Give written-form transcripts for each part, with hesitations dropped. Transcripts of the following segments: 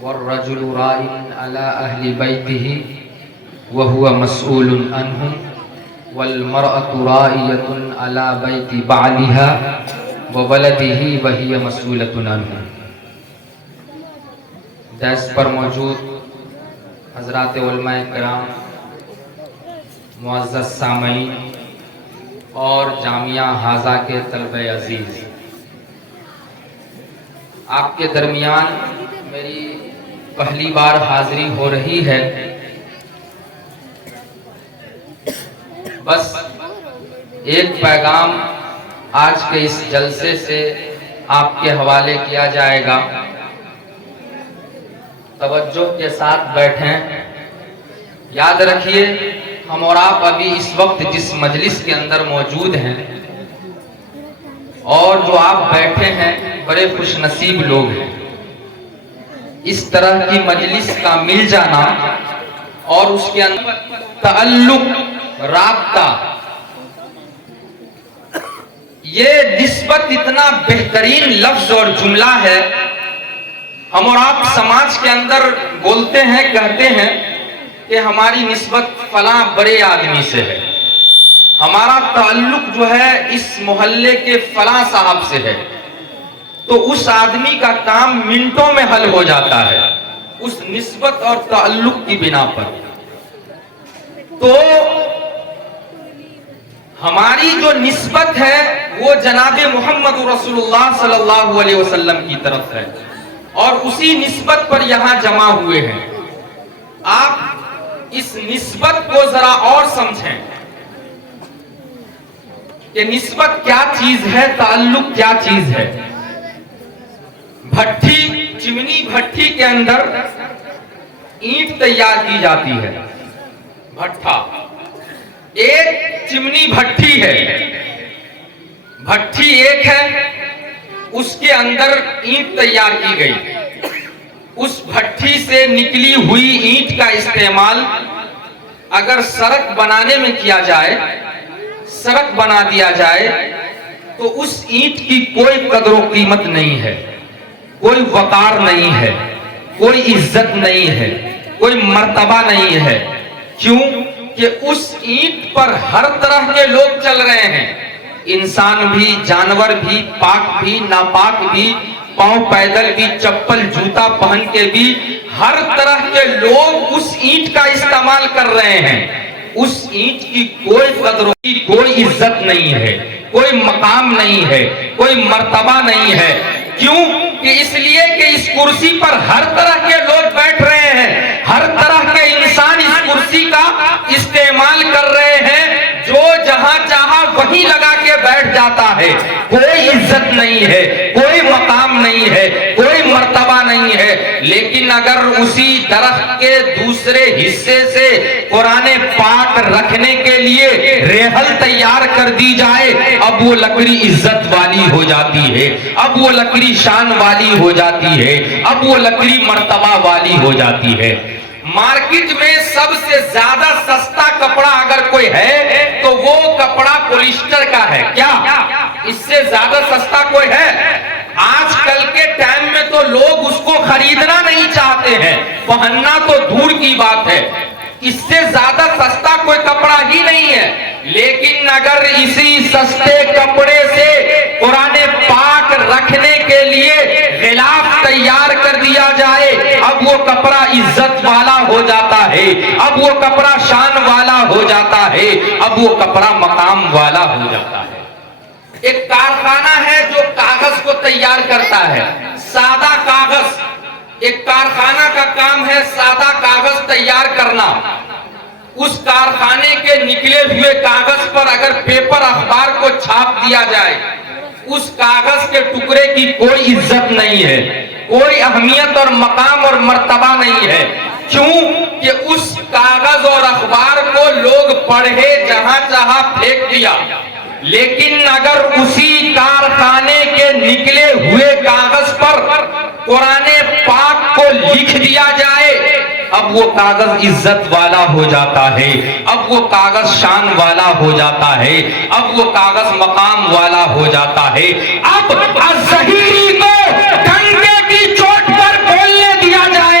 والرجل راع على أهل بيته وهو مسؤول عنهم والمرأة راعية على بيت بعلها وولده وهي مسؤولة عنه۔ دس پر موجود حضرات علماء کرام، معزز سامعین اور جامعہ حاضہ کے طلبہ عزیز، آپ کے درمیان میری پہلی بار حاضری ہو رہی ہے۔ بس ایک پیغام آج کے اس جلسے سے آپ کے حوالے کیا جائے گا، توجہ کے ساتھ بیٹھیں۔ یاد رکھیے، ہم اور آپ ابھی اس وقت جس مجلس کے اندر موجود ہیں اور جو آپ بیٹھے ہیں، بڑے خوش نصیب لوگ ہیں۔ اس طرح کی مجلس کا مل جانا اور اس کے اندر تعلق، رابطہ، یہ نسبت اتنا بہترین لفظ اور جملہ ہے۔ ہم اور آپ سماج کے اندر بولتے ہیں، کہتے ہیں کہ ہماری نسبت فلاں بڑے آدمی سے ہے، ہمارا تعلق جو ہے اس محلے کے فلاں صاحب سے ہے، تو اس آدمی کا کام منٹوں میں حل ہو جاتا ہے اس نسبت اور تعلق کی بنا پر۔ تو ہماری جو نسبت ہے وہ جناب محمد رسول اللہ صلی اللہ علیہ وسلم کی طرف ہے، اور اسی نسبت پر یہاں جمع ہوئے ہیں۔ آپ اس نسبت کو ذرا اور سمجھیں کہ نسبت کیا چیز ہے، تعلق کیا چیز ہے۔ بھٹی، چمنی بھٹی کے اندر اینٹ تیار کی جاتی ہے، بھٹا ایک چمنی بھٹی ہے، بھٹی ایک ہے، اس کے اندر اینٹ تیار کی گئی۔ اس بھٹی سے نکلی ہوئی اینٹ کا استعمال اگر سڑک بنانے میں کیا جائے، سڑک بنا دیا جائے، تو اس اینٹ کی کوئی قدر و قیمت نہیں ہے، کوئی وقار نہیں ہے، کوئی عزت نہیں ہے، کوئی مرتبہ نہیں ہے۔ کیوں کہ اس اینٹ پر ہر طرح کے لوگ چل رہے ہیں، انسان بھی، جانور بھی، پاک بھی، ناپاک بھی، پاؤں پیدل بھی، چپل جوتا پہن کے بھی، ہر طرح کے لوگ اس اینٹ کا استعمال کر رہے ہیں۔ اس اینٹ کی کوئی قدر کی کوئی عزت نہیں ہے، کوئی مقام نہیں ہے، کوئی مرتبہ نہیں ہے۔ کیوں کہ اس لیے کہ اس کرسی پر ہر طرح کے لوگ بیٹھ رہے ہیں، ہر طرح کے انسان اس کرسی کا استعمال کر رہے ہیں، جو جہاں چاہا وہیں لگا کے بیٹھ جاتا ہے۔ کوئی عزت نہیں ہے، کوئی مقام نہیں ہے، کوئی مرتبہ نہیں ہے۔ لیکن اگر اسی درخت کے دوسرے حصے سے قرآن پاک رکھنے کے لیے ریحل تیار کر دی جائے، اب وہ لکڑی عزت والی ہو جاتی ہے، اب وہ لکڑی شان والی ہو جاتی ہے، اب وہ لکڑی مرتبہ والی ہو جاتی ہے۔ مارکیٹ میں سب سے زیادہ سستا کپڑا اگر کوئی ہے تو وہ کپڑا پولیسٹر کا ہے۔ کیا اس سے زیادہ سستا کوئی ہے؟ آج کل کے ٹائم میں تو لوگ اس کو خریدنا نہیں چاہتے ہیں، پہننا تو دور کی بات ہے۔ اس سے زیادہ سستا کوئی کپڑا ہی نہیں ہے۔ لیکن اگر اسی سستے کپڑے سے قرآن پاک رکھنے کے لیے غلاف تیار کر دیا جائے، اب وہ کپڑا عزت والا ہو جاتا ہے، اب وہ کپڑا شان والا ہو جاتا ہے، اب وہ کپڑا مقام والا ہو جاتا ہے۔ ایک کارخانہ ہے جو کاغذ کو تیار کرتا ہے، سادہ کاغذ۔ ایک کارخانہ کا کام ہے سادہ کاغذ تیار کرنا۔ اس کارخانے کے نکلے ہوئے کاغذ پر اگر پیپر اخبار کو چھاپ دیا جائے، اس کاغذ کے ٹکڑے کی کوئی عزت نہیں ہے، کوئی اہمیت اور مقام اور مرتبہ نہیں ہے۔ کیوں کہ اس کاغذ اور اخبار کو لوگ پڑھے، جہاں چاہا پھینک دیا۔ لیکن اگر اسی کارخانے کے نکلے ہوئے کاغذ پر قرآن پاک کو لکھ دیا جائے، اب وہ کاغذ عزت والا ہو جاتا ہے، اب وہ کاغذ شان والا ہو جاتا ہے، اب وہ کاغذ مقام والا ہو جاتا ہے۔ اب الظہیری کو ڈنڈے کی چوٹ پر بولنے دیا جائے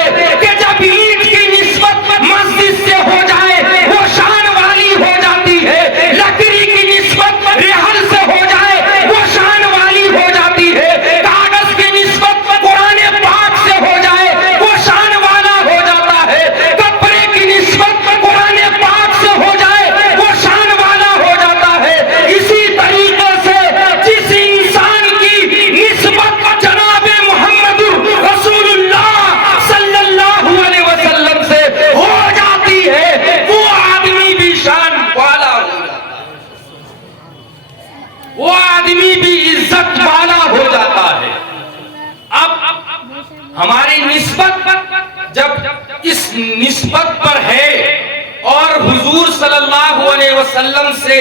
نسبت جب اس نسبت پر ہے اور حضور صلی اللہ علیہ وسلم سے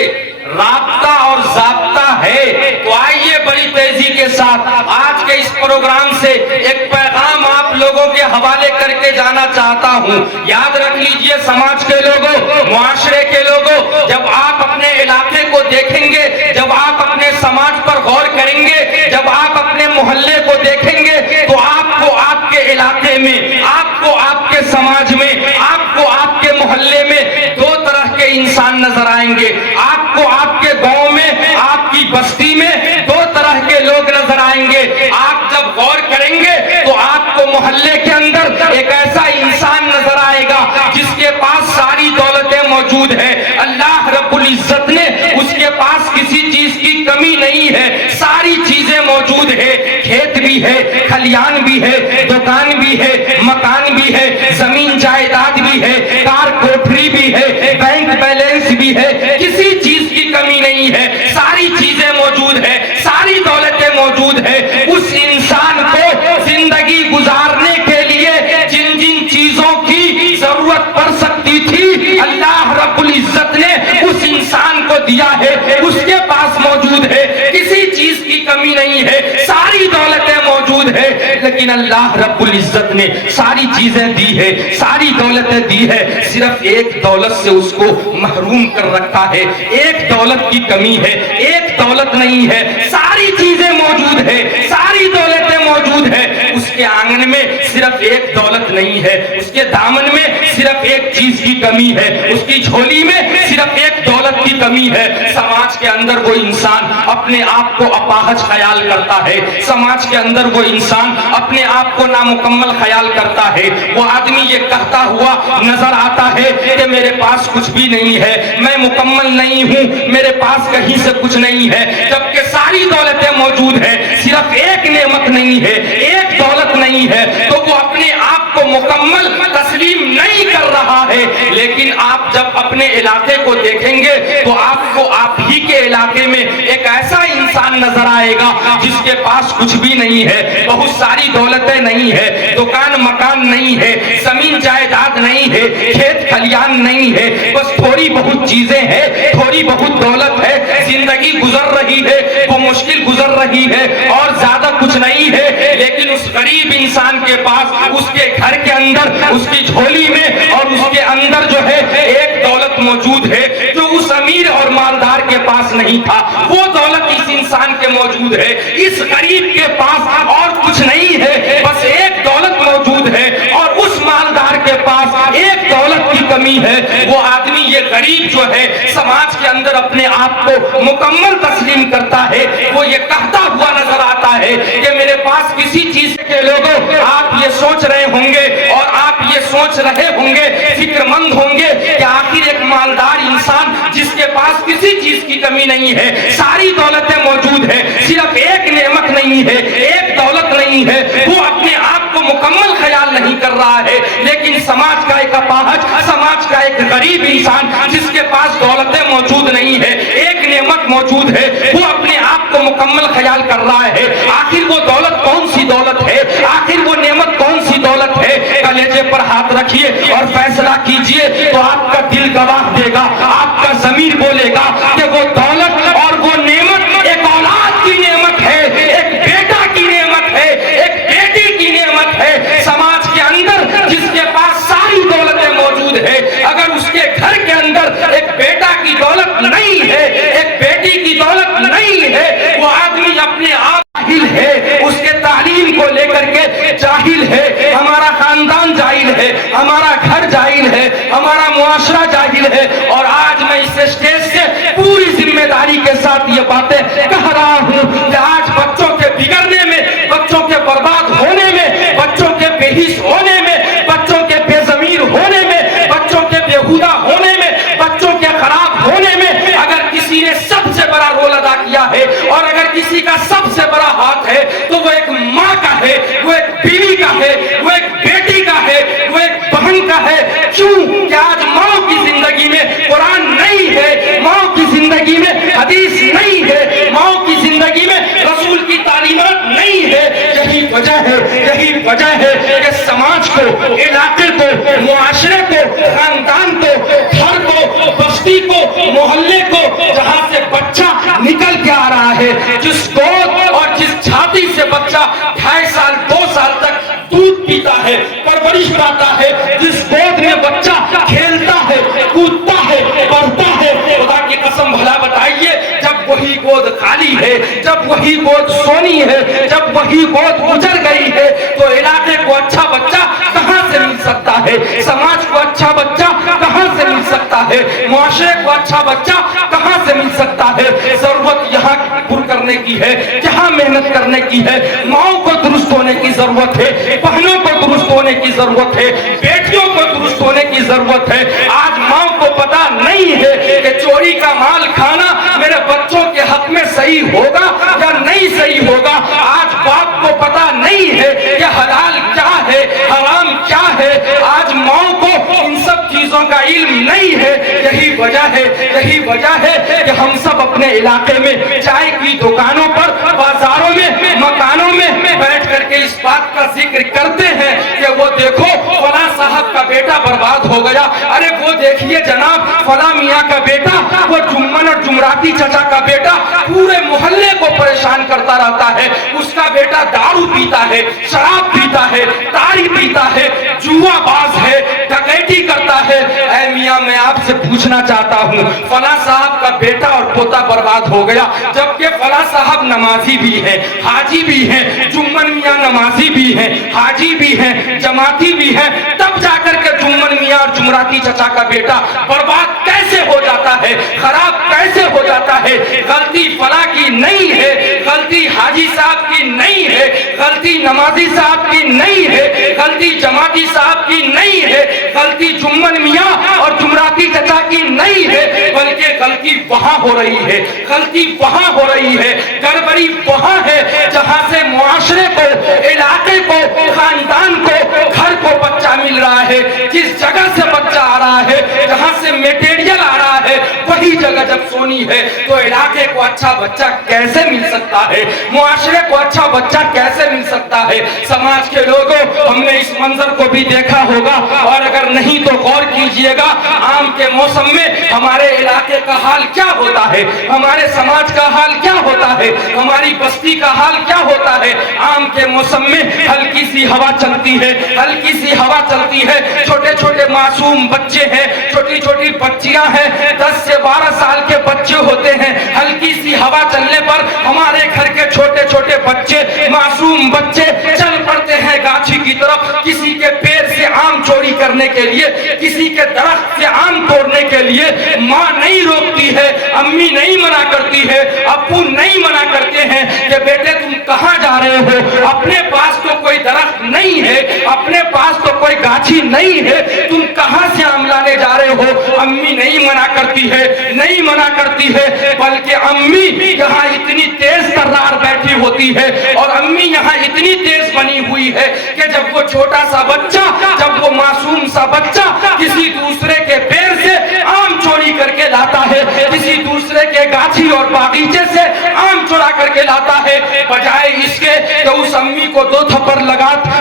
رابطہ اور ضابطہ ہے، تو آئیے بڑی تیزی کے ساتھ آج کے اس پروگرام سے ایک پیغام آپ لوگوں کے حوالے کر کے جانا چاہتا ہوں۔ یاد رکھ لیجئے سماج کے لوگوں، معاشرے کے لوگوں، جب آپ اپنے علاقے کو دیکھیں گے، جب آپ اپنے سماج پر غور کریں گے، جب آپ اپنے محلے کو دیکھیں گے، تو آپ کو آپ کے علاقے میں، آپ کو آپ کے سماج میں، آپ کو آپ کے محلے میں دو طرح کے انسان نظر آئیں گے۔ آپ کو آپ کے گاؤں میں، آپ کی بستی میں دو طرح کے لوگ نظر آئیں گے۔ آپ جب غور کریں گے تو آپ کو محلے کے اندر ایک ایسا انسان نظر آئے گا جس کے پاس ساری دولتیں موجود ہیں، اللہ رب العزت نے اس کے پاس کسی چیز کی کمی نہیں ہے، ساری چیزیں موجود ہے، کھیت بھی ہے، کھلیان بھی ہے، دکان بھی ہے، مکان بھی ہے، زمین جائیداد بھی ہے، کار کوٹری بھی ہے، بینک بیلنس بھی ہے، کسی چیز کی کمی نہیں ہے، ساری چیزیں موجود ہے، ساری دولتیں موجود ہے۔ اس انسان کو زندگی گزارنے کے لیے جن جن چیزوں کی ضرورت پڑ سکتی تھی، اللہ رب العزت نے اس انسان کو دیا ہے، اس کے پاس موجود ہے، کسی چیز کی کمی نہیں ہے، ساری دولتیں موجود ہے۔ لیکن اللہ رب العزت نے ساری چیزیں دی ہے، ساری دولتیں دی ہے، صرف ایک دولت سے اس کو محروم کر رکھا ہے۔ ایک دولت کی کمی ہے، ایک دولت نہیں ہے، ساری چیزیں موجود ہے، ساری دولتیں موجود ہے، اس کے آنگن میں صرف ایک دولت نہیں ہے، اس کے دامن میں صرف ایک چیز کی کمی ہے، اس کی جھولی میں صرف ایک دولت کی کمی ہے۔ سماج کے اندر وہ انسان اپنے آپ کو اپاہج خیال کرتا ہے، سماج کے اندر وہ انسان اپنے آپ کو نامکمل خیال کرتا ہے، وہ آدمی یہ کہتا ہوا نظر آتا ہے کہ میرے پاس کچھ بھی نہیں ہے، میں مکمل نہیں ہوں، میرے پاس کہیں سے کچھ نہیں ہے، جبکہ ساری دولتیں موجود ہیں، صرف ایک نعمت نہیں ہے، ایک دولت نہیں ہے، تو وہ اپنے آپ کو مکمل تسلیم نہیں کر رہا ہے۔ لیکن آپ جب اپنے علاقے کو دیکھیں گے تو آپ کو آپ ہی کے علاقے میں ایک ایسا انسان نظر آئے گا جس کے پاس کچھ بھی نہیں ہے، بہت ساری دولتیں نہیں ہے، دکان مکان نہیں ہے، زمین جائیداد نہیں ہے، کھیت کھلیان نہیں ہے، بس تھوڑی بہت چیزیں ہیں، تھوڑی بہت دولت ہے، زندگی گزر رہی ہے، وہ مشکل گزر رہی ہے اور زیادہ کچھ نہیں ہے۔ لیکن اس غریب انسان کے پاس، اس کے گھر کے اندر، اس کی جھولی میں اور اس کے اندر جو ہے ایک دولت موجود ہے جو اس امیر اور مالدار کے پاس نہیں تھا، وہ دولت اس انسان کے موجود ہے۔ اس غریب کے پاس اور کچھ نہیں ہے، بس ایک دولت موجود ہے، اور اس مالدار کے پاس ایک دولت کی کمی ہے۔ وہ آدمی، یہ غریب جو ہے، سماج کے اندر اپنے آپ کو مکمل تسلیم کرتا ہے، وہ یہ کہتا ہوا نظر آتا ہے کہ میرے پاس کسی چیز کے لوگوں، آپ یہ سوچ رہے ہوں گے اور آپ یہ سوچ رہے ہوں گے، فکر مند ہوں گے کہ آخر ایک مالدار انسان جس کے پاس کسی چیز کی کمی نہیں ہے، ساری دولتیں موجود ہے، صرف ایک نعمت نہیں ہے، ایک دولت نہیں ہے، وہ اپنے آپ کو مکمل خیال نہیں کر رہا ہے۔ لیکن سماج کا ایک اپاہج، سماج کا ایک غریب انسان جس کے پاس دولتیں موجود نہیں ہے، ایک نعمت موجود ہے، وہ اپنے آپ کو مکمل خیال کر رہا ہے۔ آخر وہ دولت کون سی دولت ہے، آخر وہ نعمت کون سی دولت ہے؟ کلیجے پر ہاتھ رکھیے اور فیصلہ کیجئے، تو آپ کا دل گواہ دے گا، آپ کا ضمیر بولے گا کہ وہ دولت اور وہ نعمت ایک اولاد کی نعمت ہے، ایک بیٹا کی نعمت ہے، ایک بیٹی کی نعمت ہے۔ سماج کے اندر جس کے پاس ساری دولتیں موجود ہے، اگر اس کے گھر کے اندر ایک بیٹا کی دولت نہیں ہے، ایک بیٹی کی دولت نہیں ہے، وہ آدمی اپنے آپ جاہل ہے، اس کے تعلیم کو لے کر کے جاہل ہے، ہمارا خاندان جاہل ہے، ہمارا گھر جاہل ہے، ہمارا معاشرہ جاہل ہے۔ اور آج میں اس اسٹیج سے پوری ذمہ داری کے ساتھ یہ باتیں کہہ رہا ہوں کہ آج بچوں کے بگڑنے میں، بچوں کے برباد ہونے میں، بچوں کے بے حس ہونے میں، بچوں کے بے ضمیر ہونے میں، بچوں کے بےہودہ ہونے میں، بچوں کے خراب ہونے میں اگر کسی نے سب سے بڑا رول ادا کیا ہے، اور اگر کسی کا سب سے بڑا ہاتھ ہے، تو وہ ایک ماں کا ہے، وہ ایک بیوی کا ہے، وہ ایک بیٹی کا ہے، وہ ایک بہن کا ہے۔ کیوں کہ آج ماں کی زندگی میں قرآن نہیں ہے، ماں کی زندگی میں حدیث نہیں ہے، ماں کی زندگی میں رسول کی تعلیمات نہیں ہے۔ یہی وجہ ہے کہ سماج کو، علاقے کو، معاشرے کو، خاندان کو، گھر کو، بستی کو، محلے کو، جہاں سے بچہ نکل کے آ رہا ہے، جس گود اور جس چھاتی سے بچہ 2.5 سال 2 سال تک دودھ پیتا ہے، پرورش پاتا ہے، جس گود میں بچہ کھیلتا ہے، کودتا ہے، پڑھتا ہے، خدا کی قسم بھلا بتائیے جب وہی گود خالی ہے، جب وہی گود سونی ہے، جب وہی گود گزر گئی ہے، تو علاقے کو اچھا بچہ کہاں سے مل سکتا ہے؟ سماج کو اچھا بچہ کہاں سے مل سکتا ہے؟ معاشرے کو اچھا بچہ کہاں سے مل سکتا ہے؟ ضرورت یہاں پر کرنے کی ہے، جہاں محنت کرنے کی ہے، ماؤں کو درست ہونے کی ضرورت ہے، بہنوں کو درست ہونے کی ضرورت ہے، بیٹیوں کو درست ہونے کی ضرورت ہے۔ آج ماں کو پتا نہیں ہے کہ چوری کا مال کھانا میرے بچوں کے حق میں صحیح ہوگا یا نہیں صحیح ہوگا۔ آج باپ کو پتا نہیں ہے کہ حلال کیا ہے، حرام کیا ہے۔ آج ماں کو ان سب چیزوں کا علم نہیں ہے۔ یہی وجہ ہے کہ ہم سب اپنے علاقے میں چائے کی دکانوں پر، بازاروں میں، مکانوں میں بیٹھ کر کے اس بات کا ذکر کرتے ہیں کہ وہ دیکھو فلاں صاحب کا بیٹا برباد ہو گیا، ارے وہ دیکھیے جناب فلاں میاں کا بیٹا، وہ جمن اور جمراتی چچا کا بیٹا پورے محلے کو پریشان کرتا رہتا ہے، اس کا بیٹا دارو پیتا ہے، شراب پیتا ہے، تاڑی پیتا ہے، جوا باز ہے، ڈکیتی کرتا ہے۔ اے میاں میں آپ سے پوچھنا چاہتا ہوں، فلاں صاحب کا بیٹا اور پوتا برباد ہو گیا، جبکہ فلاں صاحب نمازی بھی ہے، حاجی بھی ہے، جمن میاں نمازی بھی ہے، حاجی بھی ہے، جماعتی بھی ہے، تب جا کر کے جمن میاں اور جمراتی چچا کا بیٹا برباد کیسے ہو جاتا ہے، خراب کیسے ہو جاتا ہے؟ غلطی فلاں کی نہیں ہے، غلطی حاجی صاحب کی نہیں ہے، غلطی نمازی صاحب کی نہیں ہے، غلطی جماعتی صاحب کی نہیں ہے، غلطی جمن میاں اور جمراتی چچا کی نہیں ہے، بلکہ غلطی وہاں ہو رہی ہے، غلطی وہاں ہو رہی ہے، گڑبڑی وہاں ہے جہاں سے معاشرے کو، علاقے کو، خاندان کو، گھر کو بچہ مل رہا ہے۔ جس جگہ سے بچہ آ رہا ہے، جہاں سے میٹیریل آ رہا ہے، وہی جگہ جب سونی ہے تو علاقے کو اچھا بچہ کیسے مل سکتا ہے؟ معاشرے کو اچھا بچہ کیسے مل سکتا ہے؟ سماج کے لوگوں، ہم نے اس منظر کو بھی دیکھا ہوگا، اور اگر نہیں تو غور کیجئے گا، آم کے موسم میں ہمارے علاقے کا حال کیا ہوتا ہے، ہمارے سماج کا حال کیا ہوتا ہے، ہماری بستی کا حال کیا ہوتا ہے۔ آم کے موسم میں ہلکی سی ہوا چلتی ہے، ہلکی سی ہوا چلتی ہے، چھوٹے چھوٹے معصوم بچے ہیں، چھوٹی چھوٹی بچیاں ہیں، 10 سے 12 سال کے بچے ہوتے ہیں، ہلکی سی ہوا چلنے پر ہمارے گھر کے چھوٹے چھوٹے بچے، معصوم بچے چل پڑتے ہیں گاچھی کی طرف، کسی کے پیر سے آم چوری کرنے کے لیے، کسی کے درخت سے آم توڑنے کے لیے۔ ماں نہیں روکتی ہے، امی نہیں منع کرتی ہے، ابو نہیں منع کرتے ہیں کہ بیٹے تم کہاں جا رہے ہو، اپنے پاس تو کوئی درخت نہیں ہے، اپنے پاس تو کوئی گاچھی نہیں ہے، تم کہاں سے آم لانے جا رہے ہو۔ امی نہیں منع کرتی ہے، نہیں منع کرتی ہے، بلکہ امی یہاں اتنی تیز ترار بیٹھی ہوتی ہے، اور امی یہاں اتنی تیز بنی ہوئی ہے کہ جب وہ چھوٹا سا بچہ، جب وہ معصوم سا بچہ کسی دوسرے کے پیر سے آم چوری کر کے لاتا ہے، کسی دوسرے کے گاچھی اور باغیچے سے آم چورا کر کے لاتا ہے، بجائے اس کے کہ اس امی کو 2 تھپڑ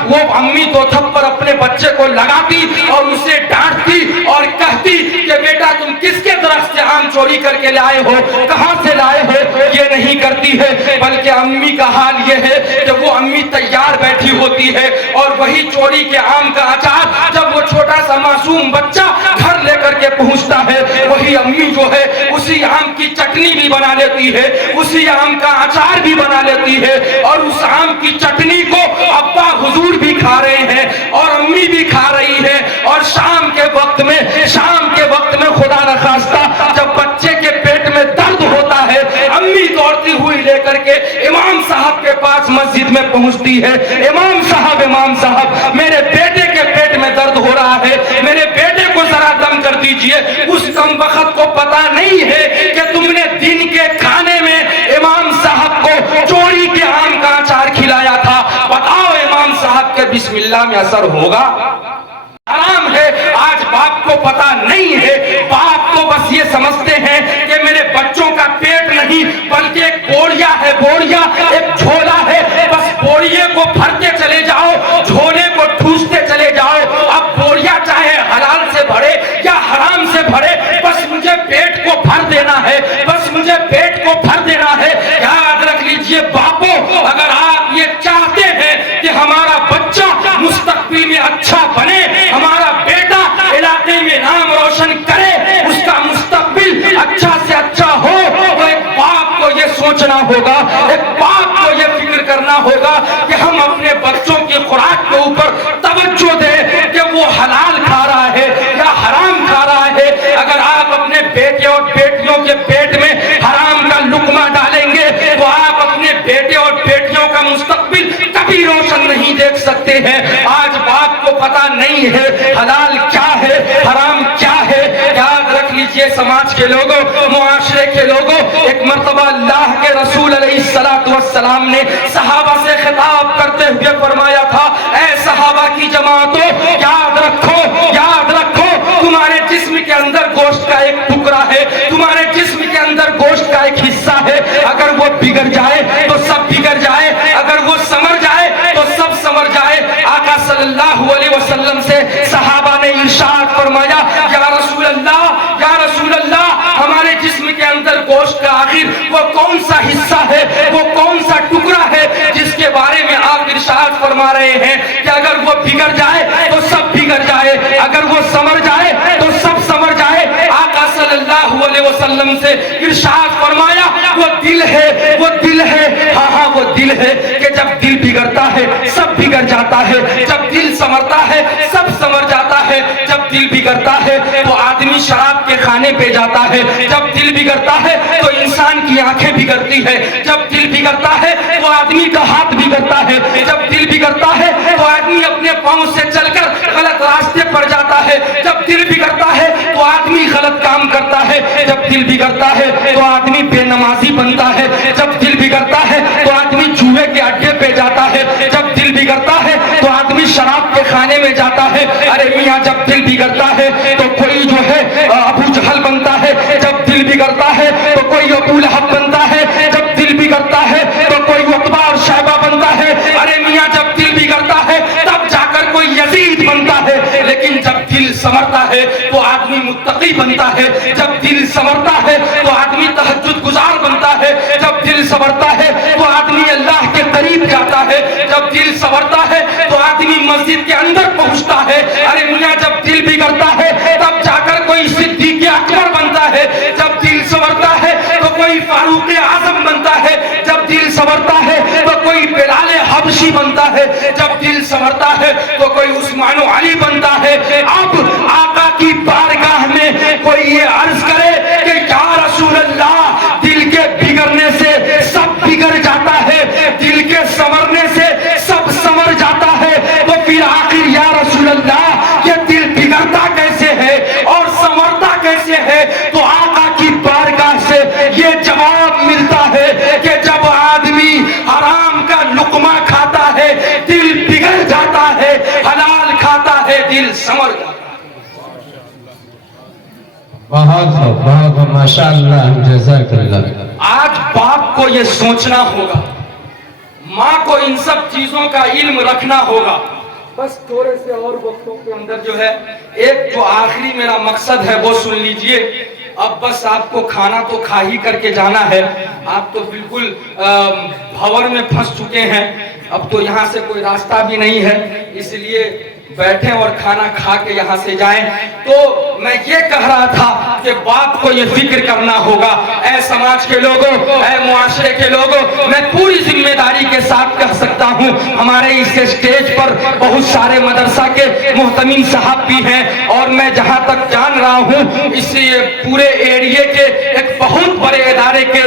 وہ امی 2 تھپڑ اپنے بچے کو لگاتی اور اسے ڈانٹتی اور کہتی کہ بیٹا تم کس کے درخت سے آم چوری کر کے لائے ہو، کہاں سے لائے ہو۔ یہ نہیں کرتی ہے، بلکہ امی کا حال یہ ہے کہ وہ امی تیار بیٹھی ہوتی ہے، اور وہی چوری کے آم کا اچار جب وہ چھوٹا سا معصوم بچہ گھر لے کر کے پہنچتا ہے، وہی امی جو ہے اسی آم کی چٹنی بھی بنا لیتی ہے، اسی آم کا اچار بھی بنا لیتی ہے، اور اس آم کی چٹنی کو ابا حضور بھی کھا رہے ہیں اور امی بھی کھا رہی ہے، اور شام کے وقت میں خدا نخواستہ جب بچے کے پیٹ میں درد ہوتا ہے، امی دوڑتی ہوئی لے کر کے امام صاحب کے پاس مسجد میں پہنچتی ہے، امام صاحب میرے بیٹے کے پیٹ میں درد ہو رہا ہے، میرے بیٹے کو ذرا دم کر دیجئے۔ اس کم وقت کو پتا نہیں ہے کہ تم نے دن کے کھانے میں امام صاحب کو چوری کے آم کا اچار کھلایا تھا، بتاؤ امام صاحب کے بسم اللہ میں اثر ہوگا؟ حرام ہے۔ آج باپ کو پتا نہیں ہے، باپ تو بس یہ سمجھتے ہیں کہ میرے بچوں کا پیٹ نہیں بلکہ ایک بوڑیا ہے، ایک جھولا ہے، بس بوڑیے کو بھرتے چلے جاؤ، جھولے کو ٹھوستے چلے جاؤ، بنے, ہمارا بیٹا علاقے میں نام روشن کرے, اس کا مستقبل اچھا سے اچھا ہو, تو ایک باپ کو یہ سوچنا ہوگا, ایک باپ کو یہ فکر کرنا ہوگا کہ ہم اپنے بچوں کی خوراک کے اوپر توجہ دیں کہ وہ حلال کھا رہا ہے یا حرام کھا رہا ہے. اگر آپ اپنے بیٹے اور بیٹیوں کے پیٹ میں حرام کا لقمہ ڈالیں گے تو آپ اپنے بیٹے اور بیٹیوں کا مستقبل کبھی روشن نہیں دیکھ سکتے ہیں. آج باپ کو پتا نہیں ہے حلال کیا ہے, حرام کیا ہے. یاد رکھ لیجئے سماج کے لوگوں, معاشرے کے لوگوں, ایک مرتبہ اللہ کے رسول علیہ السلام نے صحابہ سے خطاب کرتے ہوئے فرمایا تھا, اے صحابہ کی جماعتوں, یاد رکھو, یاد رکھو, تمہارے جسم کے اندر گوشت کا ایک ٹکڑا ہے, تمہارے جسم کے اندر گوشت کا ایک حصہ ہے. اگر وہ بگڑ جائے تو سب بگڑ جائے, اگر وہ سمر جائے تو سب سمر جائے. آقا صلی اللہ علیہ وسلم سے صحابہ نے ارشاد فرمایا, یا رسول اللہ, یا رسول اللہ, ہمارے جسم کے اندر گوشت کا آخر وہ کون سا حصہ ہے, وہ کون سا ٹکڑا ہے جس کے بارے میں آپ ارشاد فرما رہے ہیں کہ اگر وہ بگڑ جائے تو سب بگڑ جائے, اگر وہ سمر جائے تو سب سمر جائے. آقا صلی اللہ علیہ وسلم سے ارشاد فرمایا, وہ دل ہے, وہ دل ہے, ہاں ہاں وہ دل ہے کہ جب دل بگڑتا ہے سب بگڑ جاتا ہے, جب دل سمرتا ہے سب سمر جاتا ہے. جب دل بگڑتا ہے تو آدمی شراب کے خانے پہ جاتا ہے, جب دل بگڑتا ہے تو انسان کی آنکھیں بگڑتی ہے, جب دل بگڑتا ہے تو آدمی کا ہاتھ بگڑتا ہے, جب دل بگڑتا ہے تو آدمی اپنے پاؤں سے چل کر غلط راستے پر جاتا ہے, جب دل بگڑتا ہے تو آدمی غلط کام کرتا ہے, جب دل بگڑتا ہے تو آدمی بے نمازی بنتا ہے, جب دل بگڑتا ہے تو آدمی جوئے کے اڈے پہ جاتا ہے, جب دل بگڑتا ہے تو آدمی شراب کے خانے میں جاتا ہے. ارے میاں, جب دل بگڑتا ہے تو کوئی جو ہے ابو جہل بنتا ہے, جب دل بگڑتا ہے تو کوئی ابو لہب بنتا ہے, جب دل بگڑتا ہے تو کوئی عتبہ اور شیبہ بنتا ہے. ارے میاں, جب دل بگڑتا ہے تب جا کر کوئی یزید بنتا ہے, لیکن جب دل سمرتا ہے تو آدمی متقی بنتا ہے, جب دل سمرتا ہے تو آدمی تہجد گزار بنتا ہے, جب دل سمرتا ہے تو آدمی اللہ کے قریب جاتا ہے, جب دل سمرتا ہے تو آدمی مسجد کے اندر پہنچتا ہے. ارے میاں, جب دل بگڑتا ہے تب جا کر کوئی صدیق اکبر بنتا ہے, جب دل سمرتا ہے تو کوئی فاروق اعظم بنتا ہے, جب دل سمرتا ہے تو کوئی بلال حبشی بنتا ہے, جب دل سمرتا ہے تو کوئی عثمان و علی بنتا ہے. اب آقا کی بارگاہ میں کوئی یہ عرض کرے کہ یا رسول اللہ, دل کے بگڑنے سے سب بگڑ جاتا ہے, دل کے سمرنے سے سب سمر جاتا ہے, تو پھر آخر یا رسول اللہ یہ دل بگڑتا کیسے ہے اور سمرتا کیسے ہے؟ تو آقا کی بارگاہ سے یہ جواب ملتا ہے کہ جب آدمی حرام کا لقمہ کھاتا ہے دل بگڑ جاتا ہے, حلال کھاتا ہے دل سمر جاتا ہے. بہت ماشاءاللہ, جزاک اللہ. آج باپ کو یہ سوچنا ہوگا, ماں کو ان سب چیزوں کا علم رکھنا ہوگا. بس تھوڑے سے اور وقتوں کے اندر جو ہے ایک جو آخری میرا مقصد ہے وہ سن لیجئے. اب بس آپ کو کھانا تو کھا ہی کر کے جانا ہے, آپ تو بالکل بھور میں پھنس چکے ہیں, اب تو یہاں سے کوئی راستہ بھی نہیں ہے, اس لیے بیٹھیں اور کھانا کھا کے یہاں سے جائیں. تو میں یہ کہہ رہا تھا کہ باپ کو یہ فکر کرنا ہوگا. اے سماج کے لوگوں, اے معاشرے کے لوگوں, میں پوری ذمہ داری کے ساتھ کہہ سکتا ہوں, ہمارے اس اسٹیج پر بہت سارے مدرسہ کے محتمین صاحب بھی ہیں, اور میں جہاں تک جان رہا ہوں اس پورے ایریے کے ایک بہت بڑے ادارے کے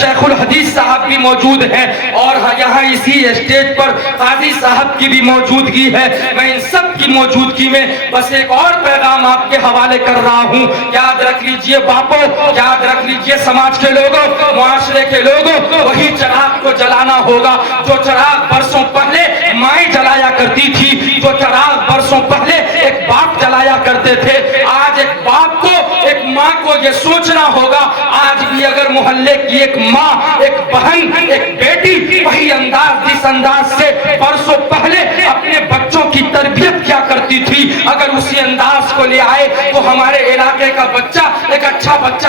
شیخ الحدیث صاحب بھی موجود ہیں, اور یہاں اسی اسٹیج پر قاضی صاحب کی بھی موجودگی ہے. میں ان سب کی موجودگی میں بس ایک اور پیغام آپ کے حوالے کر رہا ہوں. یاد رکھ لیجئے باپو, یاد رکھ لیجئے سماج کے لوگوں, معاشرے کے لوگوں, وہی چراغ کو جلانا ہوگا جو چراغ برسوں پہلے مائیں جلایا کرتی تھی, جو چراغ برسوں پہلے ایک باپ جلایا کرتے تھے. آج ایک باپ کو, ایک ماں کو یہ سوچنا ہوگا, آج بھی اگر محلے کی ایک ماں, ایک بہن, ایک بیٹی وہی انداز, جس انداز سے برسوں پہلے اپنے بچوں کی تربیت کیا کرتی تھی, اگر اسی انداز کو لے آئے تو ہمارے علاقے کا بچہ ایک اچھا بچہ